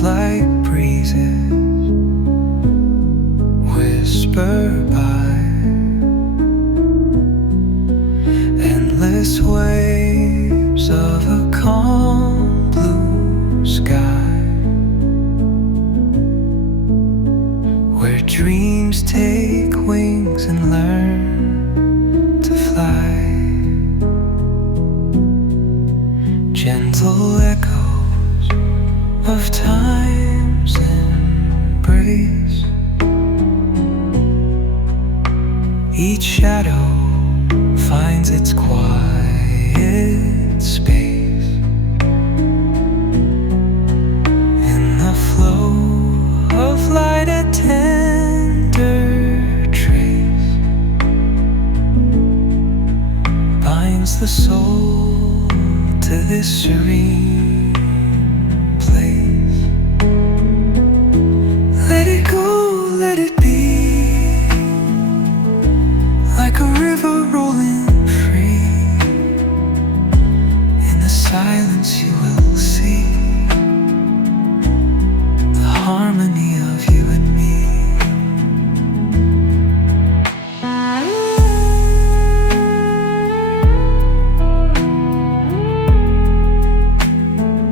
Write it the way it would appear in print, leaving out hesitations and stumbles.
Clouds like breezes whisper by, endless waves of a calm blue sky, where dreams take wings and learn to fly. Gentle echoes of time's embrace, each shadow finds its quiet space. In the flow of light, a tender trace binds the soul to this serene